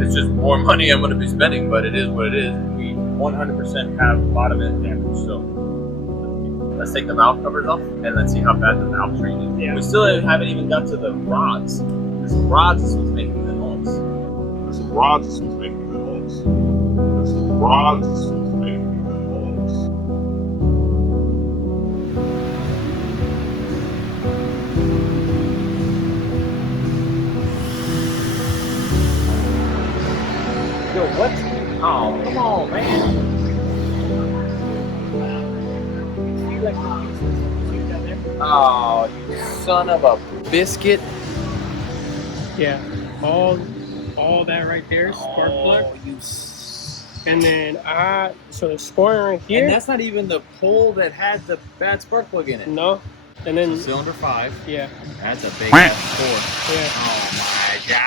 It's just more money I'm going to be spending, but it is what it is. We 100% have bottom end damage, so let's take the valve covers off and let's see how bad the valve train is. Yeah. We still haven't even got to the rods. This rods is what's making the noise. This rods is what's making the noise. This rods is what's making the noise. Yo, what? Oh, come on, man. You like the pieces you got there? Oh, you son of a biscuit. Yeah. All that right there, spark plug. Oh, you And then so the scoring right here. And that's not even the pole that had the bad spark plug in it. No. And then Cylinder 5. yeah. That's a big ass core. Yeah. Oh my god.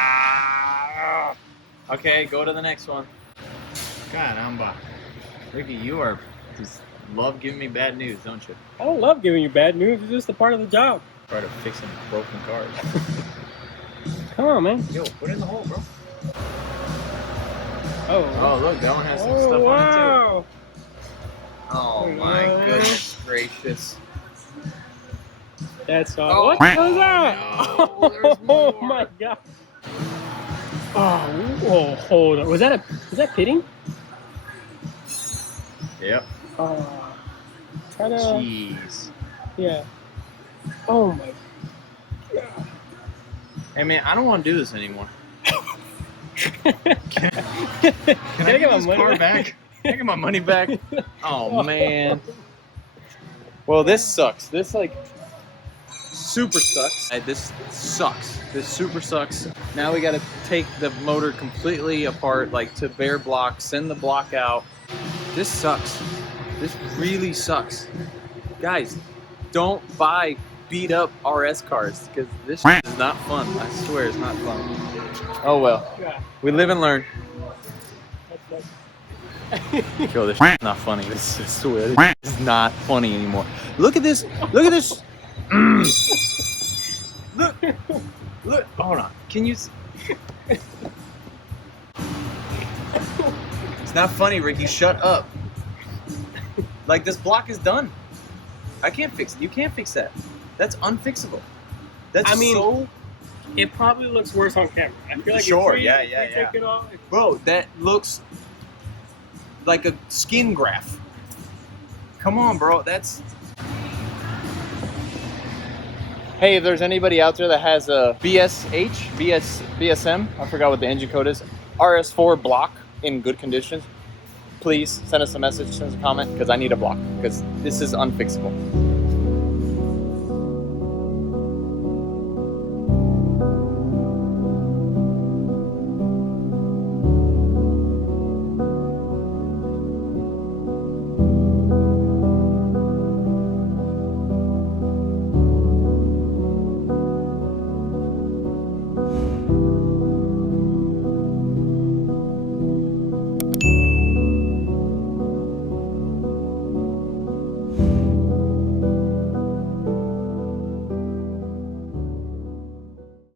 Okay, go to the next one. God, Ricky, you are just love giving me bad news, don't you? I don't love giving you bad news. It's just a part of the job. Part of fixing broken cars. Come on, man. Yo, put it in the hole, bro. Oh. Oh, look, that one has some stuff Wow. on it too. Oh my goodness gracious. That's all. Oh, What was that? no, there's more. Oh my god. Oh, hold on. Was that pitting? Yep. Oh. Try to. Jeez. Yeah. Oh my. Hey man, I don't want to do this anymore. Can I get my car back? Can I get my money back? Oh man. Well, this sucks. This super sucks. This sucks. This super sucks. Now we got to take the motor completely apart, like to bare block, send the block out. This sucks. This really sucks. Guys, don't buy beat up RS cars because this shit is not fun. I swear it's not fun. Oh well. We live and learn. Yo, this shit's not funny. This is swear. This is not funny anymore. Look at this. Look at this. Look. Look. Hold on. Can you? It's not funny, Ricky. Shut up. Like, this block is done. I can't fix it. You can't fix that. That's unfixable. That's so... It probably looks worse on camera. I feel like Sure, if we yeah. take it off, Bro, that looks like a skin graft. Come on, bro. That's... Hey, if there's anybody out there that has a BSM, I forgot what the engine code is, RS4 block in good condition, please send us a message, send us a comment, because I need a block, because this is unfixable.